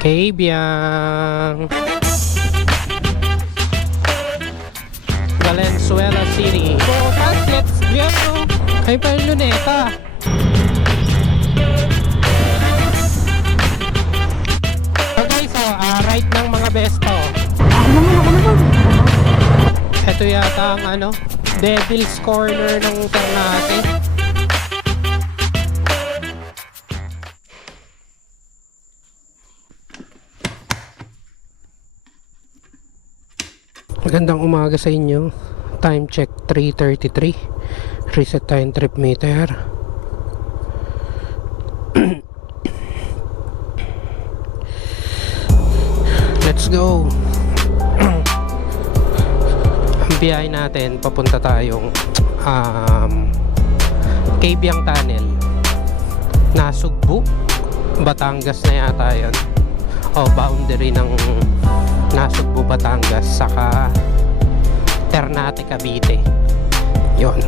Kabyang, Valenzuela City. Bukas, let's go! Ay pa yung Luneta. Okay, so right ng mga besto. Ito yata ang Devil's Corner ng Ternate. Magandang umaga sa inyo. Time check 3:33. Reset time trip meter. Let's go. Ang biyahe natin papunta tayong Kabyang Tunnel. Nasugbu, Batangas na yata yun. O boundary ng Nasugbu, Batangas, saka Ternate, Cavite. Yon.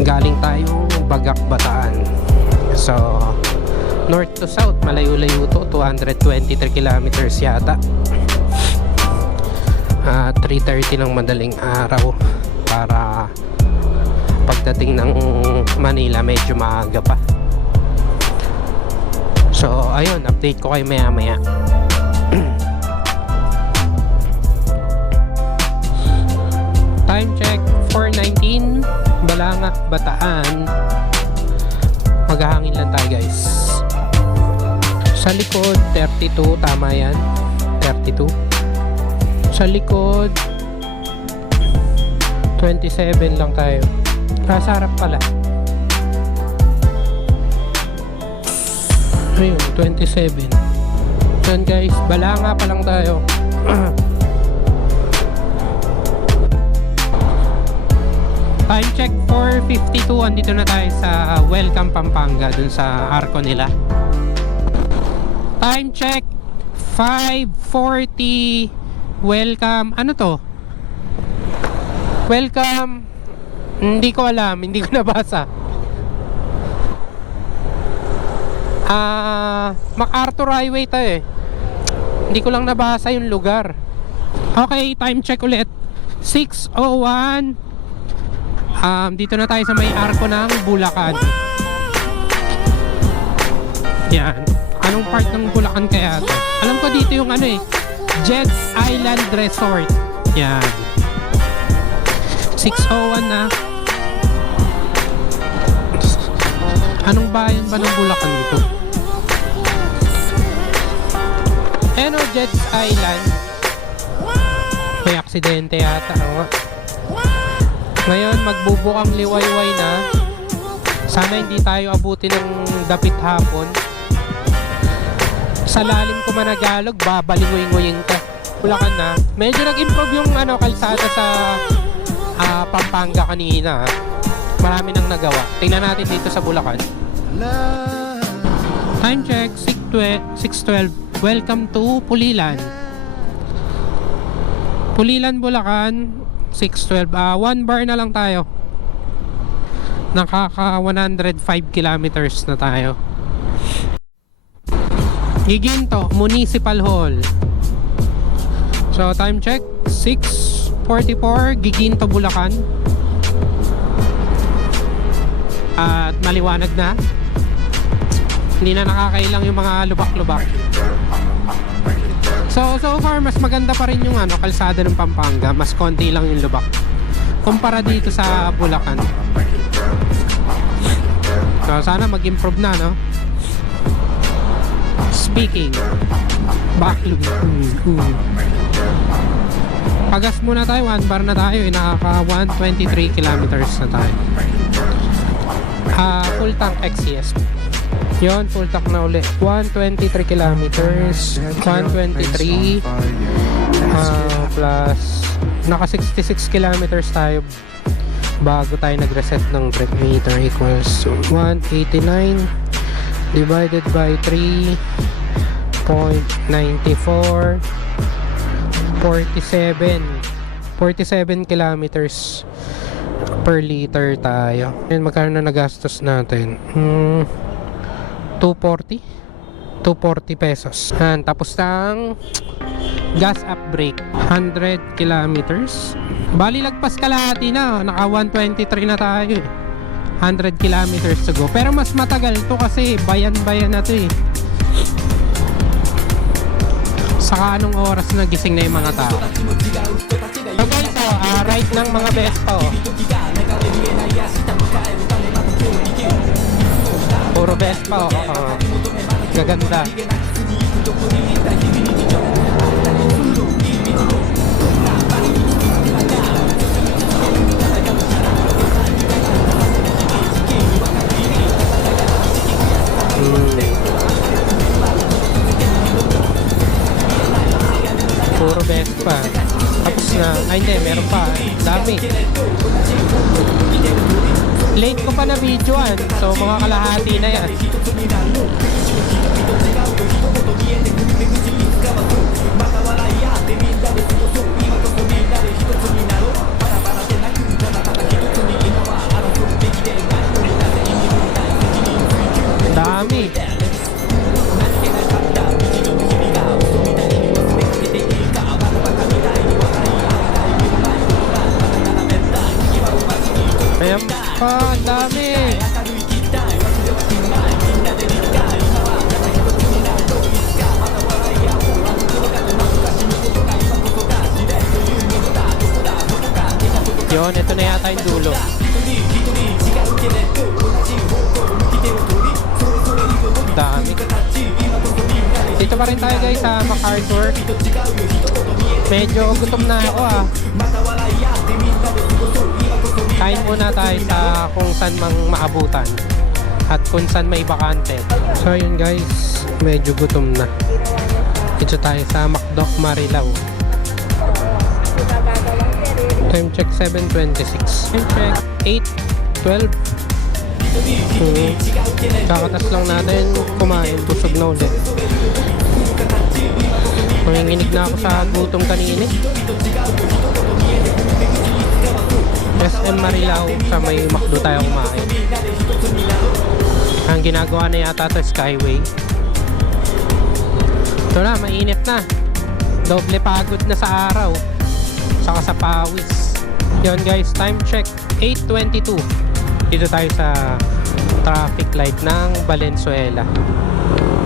Galing tayong Bagak, Bataan. So north to south, malayo-layo to, 223 kilometers yata. 3:30 ng madaling araw para pagdating ng Manila medyo maaga pa. So ayun, update ko kayo maya maya. Time check 4:19, Balanga, Bataan. Maghahangin lang tayo guys. Sa likod 32, tama yan, 32. Sa likod 27 lang tayo. Nasa harap pala, ayun, 27. Yan guys, Balanga pa lang tayo. Time check 4:52, andito na tayo sa Welcome, Pampanga, dun sa arko nila. Time check 5:40, Welcome, ano to? Welcome, hindi ko alam, hindi ko nabasa. MacArthur Highway tayo eh. Hindi ko lang nabasa yung lugar. Okay, time check ulit 6:01. Dito na tayo sa may arko ng Bulacan. Yan. Anong part ng Bulacan kaya ito? Alam ko dito yung Jed's Island Resort. Yan. 6:01 na. Anong bayan ba ng Bulacan dito? Jed's Island. May aksidente yata. Ngayon magbubukang liwayway na. Sana hindi tayo abutin ng dapit hapon. Sa lalim ko managalog, babalingoy-ngoying ka. Bulacan na. Medyo nag-improve yung kalsada sa Pampanga kanina. Marami nang nagawa. Tingnan natin dito sa Bulacan. Time check 6:12. Welcome to Pulilan. Pulilan, Bulacan, 6:12. 1 bar na lang tayo. Nakaka 105 kilometers na tayo. Giginto Municipal Hall. So time check 6:44, Giginto, Bulacan. At maliwanag na. Hindi na nakakailang yung mga lubak-lubak. So far mas maganda pa rin yung kalsada ng Pampanga. Mas konti lang yung lubak kumpara dito sa Bulacan. So sana mag-improve na, no? Speaking backlog. Pagas muna tayo, 1 bar na tayo. Nakaka 123 kilometers na tayo. Full tank XCS. Yon, full tank na uli. 123 kilometers. 123 plus naka 66 kilometers tayo bago tayo nag-reset ng trip meter, equals 189 divided by 3.94, 47 kilometers per liter tayo. And magkano na nagastos natin? 240 240 pesos. Yan, tapos ng gas up brake, 100 kilometers. Bali lagpas kalahati na, naka 123 na tayo. 100 kilometers to go. Pero mas matagal to kasi bayan-bayan na to eh. Saka anong oras na gising na yung mga tao. So guys, right ng mga Vespa oh. Puro Vespa oh. Gaganda. Puro Vespa. Tapos na, ay hindi, meron pa. Dami. Late ko pa na videoan. So mga kalahati na yan. Dami. Ayan pa, ang dami. Yun, ito na yata yung dulo. Dami. Dito pa rin tayo guys sa MacArthur. Medyo gutom na ako ah. Kain muna tayo sa kung saan mang maabutan at kung saan may bakante. So yun guys, medyo gutom na. Dito tayo sa McDo Marilao. Time check 7:26. Time check 8:12. Kakatas lang natin kumain, busog na ulit. Manginginig na ako sa gutom kanina. SM Marilao, sa may McDo tayo kumain. Ang ginagawa na yata ito Skyway. Ito na, mainit na. Doble pagod na sa araw, saka sa pawis. Yun guys, time check 8:22. Dito tayo sa traffic light ng Valenzuela.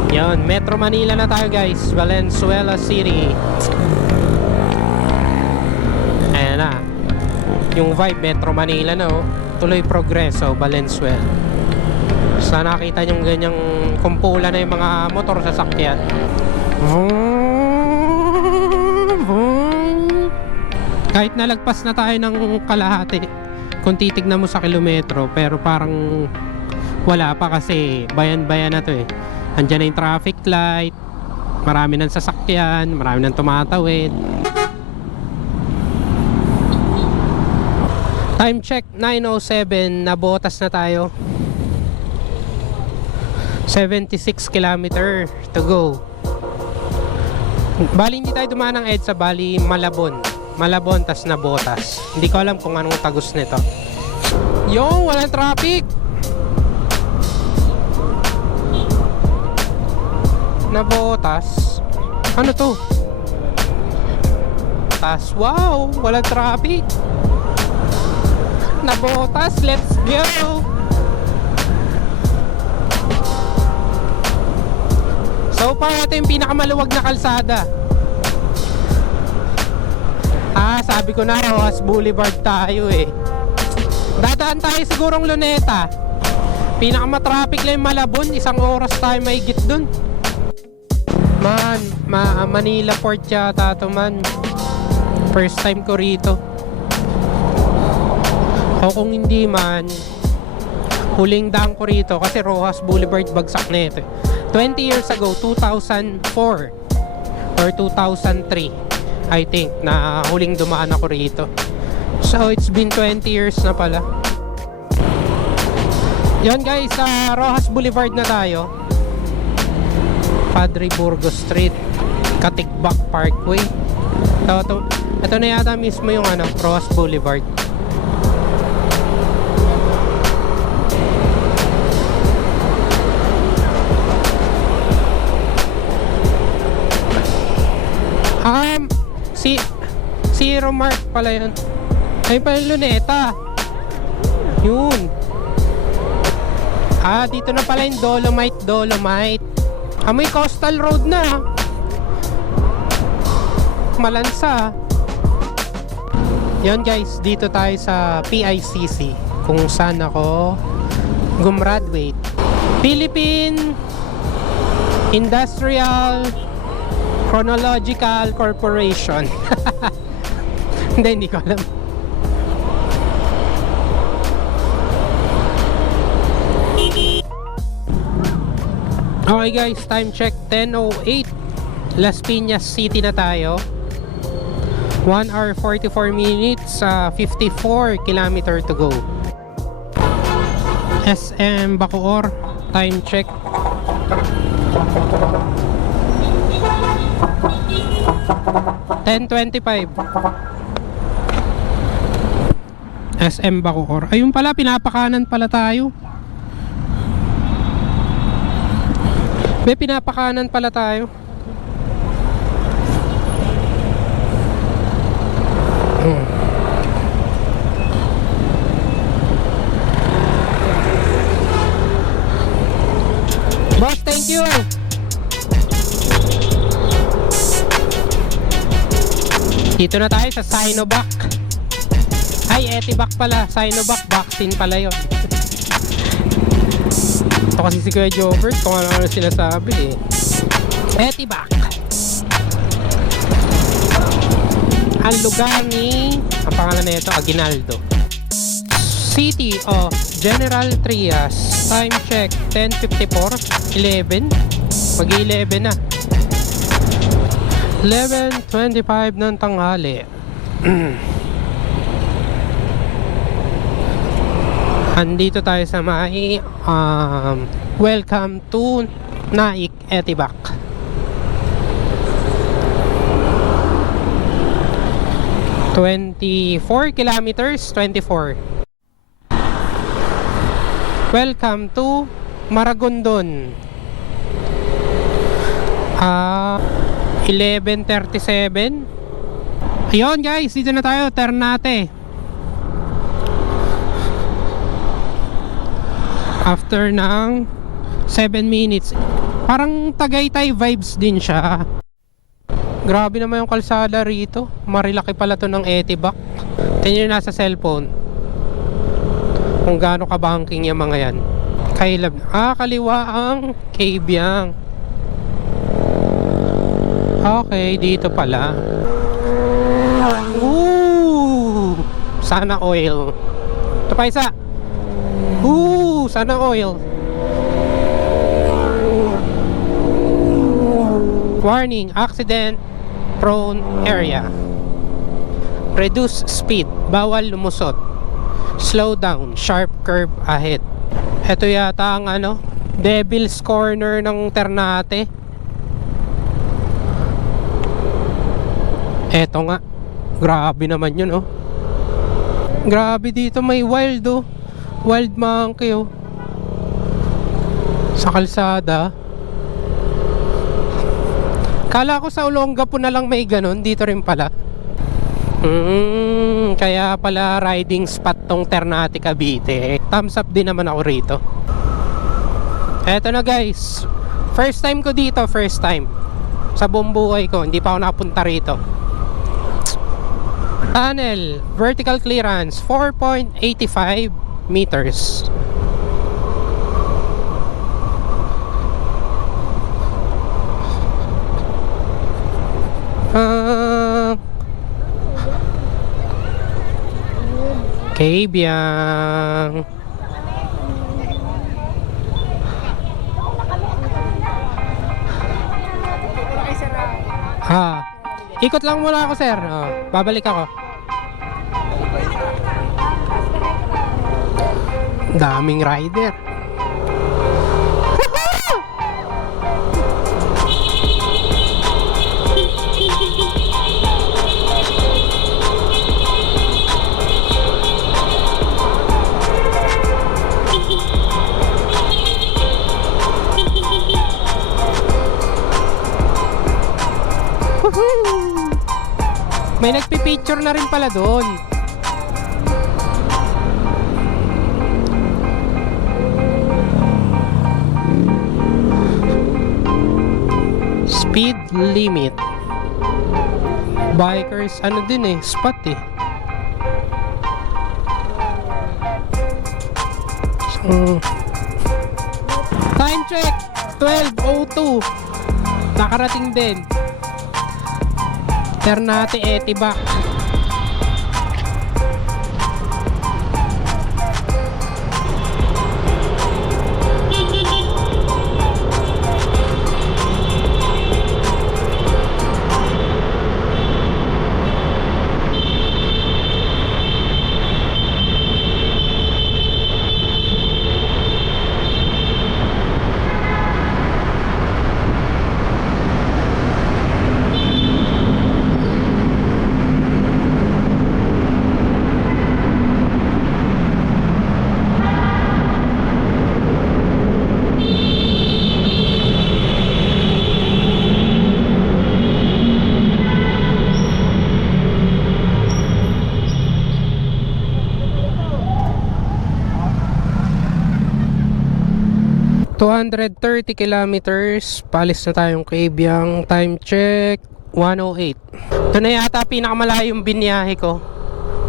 Yun, Metro Manila na tayo guys, Valenzuela City. Ayan na yung vibe, Metro Manila na oh. Tuloy Progreso, Valenzuela. Basta nakita yung ganyang kumpula na yung mga motor sasakyan. Kahit nalagpas na tayo ng kalahati, kung titignan mo sa kilometro, pero parang wala pa kasi bayan-bayan na to eh. Andyan na yung traffic light, marami ng sasakyan, marami ng tumatawid. Time check 9:07, nabotas na tayo. 76 kilometer to go. Bali hindi tayo dumaan ng EDSA, bali Malabon. Malabon tas Nabotas. Hindi ko alam kung anong tagos nito. Yo, walang traffic. Nabotas. Ano to? Tas, wow, walang traffic. Nabotas, let's go. So far ito yung pinakamaluwag na kalsada. Sabi ko na Rojas Boulevard tayo eh. Dadaan tayo sigurong Luneta. Pinakamatraffic lang yung Malabon, 1 oras tayo mahigit dun. Man, Manila Port yata to man. First time ko rito. O kung hindi man, huling daan ko rito kasi Rojas Boulevard bagsak na ito. 20 years ago, 2004 or 2003, I think, na huling dumaan ako rito. So it's been 20 years na pala. Yon guys, sa Rojas Boulevard na tayo. Padre Burgos Street, Katigbak Parkway. Ito na yata mismo yung Rojas Boulevard. Hero Mark pala yun. Ay pala yung Luneta. Yun. Ah, dito na pala yung Dolomite. Ah, may coastal road na. Malansa. Yun guys, dito tayo sa PICC kung saan ako gumraduate. Philippine Industrial Chronological Corporation. Hindi ko alam. Okay guys, time check 10:08. Las Piñas City na tayo. 1 hour 44 minutes, 54 kilometer to go. SM Bacoor, time check 10:25. SM Bacoor. Ayun pala, pinapakanan pala tayo. Pinapakanan pala tayo. Boss, thank you. Dito na tayo sa Sinovac. Ay, Etivac pala. Sinovac vaccine pala yun. Ito kasi si Kuya Jobert kung ano sinasabi eh. Etivac. Ang lugar ni, ang pangalan na ito, Aguinaldo. City of General Trias. Time check 10:54. 11. Mag-11 na. 11:25 ng tanghali. Andito tayo sa may welcome to Naik Etivac. ...24 kilometers, 24. Welcome to Maragondon. 11:37. Ayun guys, dito na tayo, Ternate. After ng 7 minutes. Parang Tagaytay vibes din siya. Grabe naman yung kalsada rito. Marilaki pala to ng Etivac. Tingnan nyo nasa cellphone kung gaano ka-banking yung mga yan. Kailab. Kaliwa ang Kabyang. Okay, dito pala. Ooh! Sana oil. Ito pa isa. Ooh! Sana oil. Warning, accident prone area. Reduce speed, bawal lumusot. Slow down, sharp curve ahead. Ito yata ang Devil's Corner ng Ternate. Eto nga. Grabe naman yun Grabe dito, may wild Wild monkey sa kalsada. Kala ko sa Olongapo na lang may ganun. Dito rin pala. Kaya pala riding spot tong Ternate Cavite. Thumbs up din naman ako rito. Eto na guys. First time ko dito. First time sa buong buhay ko. Hindi pa ako nakapunta rito. Tunnel. Vertical clearance 4.85 meters. Kabyang. Ikot lang muna ako sir. Babalik ako. Daming rider. May nagpipicture na rin pala doon. Speed limit. Bikers, ano din eh, spot eh. Time check, 12:02. Nakarating din. Ternate Etiba. ...230 kilometers. Palis na tayong Kabyang. Time check 1:08. Ito na yata pinakamalayong biniyahe ko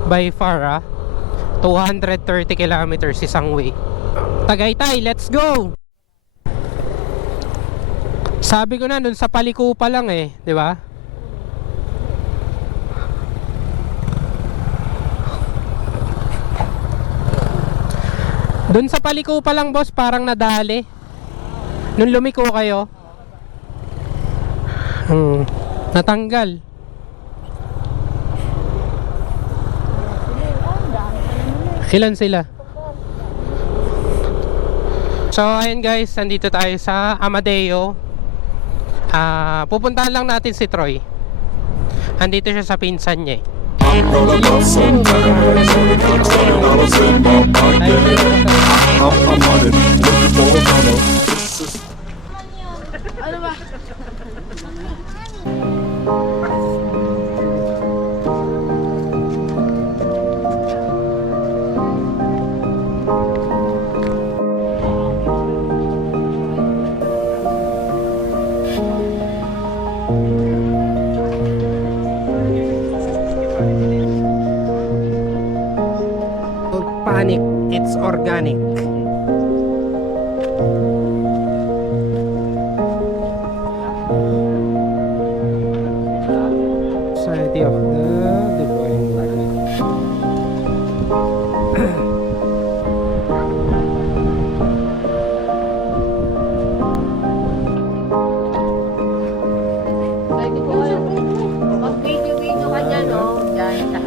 by far 230 kilometers isang way. Tagaytay, let's go! Sabi ko na dun sa paliko pa lang eh, di ba? Dun sa paliko pa lang boss, parang nadali. Nung lumiko kayo, natanggal. Ilan sila? So ayun guys, nandito tayo sa Amadeo. Pupuntahan lang natin si Troy. Andito siya sa pinsan niya eh. I'm gonna love sometimes. Only $6 in my pocket. I'm on it, looking for a runner. This is Ano ba? Don't panic, it's organic. Society of the Divine. Pag video ka dyan, oh. Dyan sa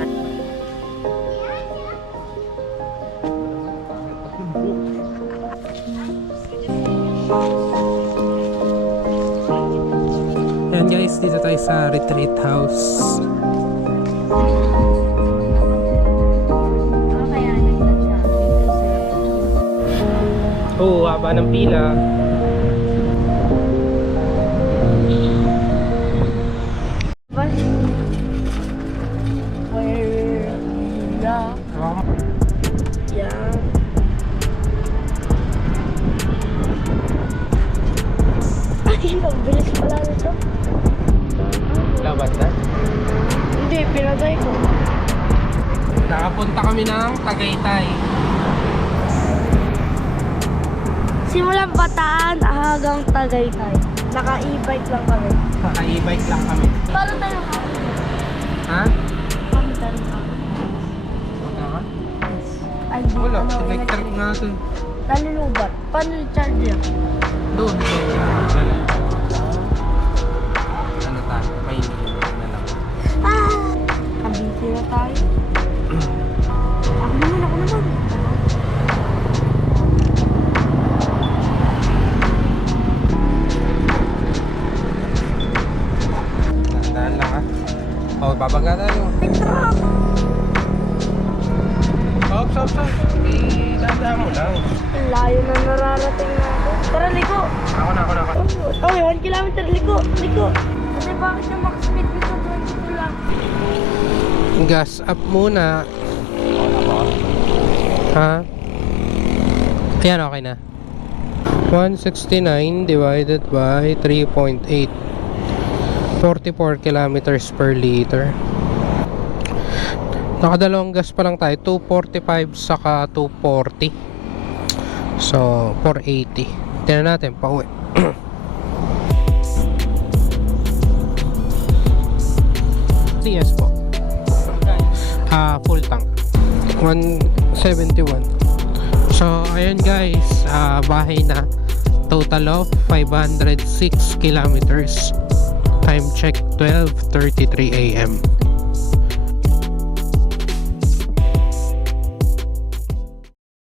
Ayan guys, dito tayo sa retreat house. kaya nagtan siya. Oh, haba ng pila. Yeah. Ay, ang bilis pala nito. Labat na. Hindi, pinatay ko. Nakapunta kami ng Tagaytay. Simulang Bataan hanggang Tagaytay. Naka-e-bike lang kami. Naka-e-bike lang kami. Paano tayo ka? Ha? Paano tayo ka? Wala ka? Ay, di, Wala, ano, electric nga ito. nalulubat. Paano i-charge yan? Doon. Ano tayo? May na lang. Kabisi na tayo. Ako naman. Dahan lang ha. Oh, babangga tayo. May truck! Stop. Dahan mo lang. Ang layo na nararating natin. Tara, liko! Ako na. Oh, 1 kilometer, liko! Kasi bakit yung max speed dito 22 lang? Gas up muna. Ha? Ayan, okay na. 169 divided by 3.8. 44 kilometers per liter. Nakadalawang gas pa lang tayo. 245 saka 240. So, 480. Tingnan natin, pauwi. CS po. Full tank. 171. So, ayun guys. Bahay na. Total of 506 kilometers. Time check 12:33 AM.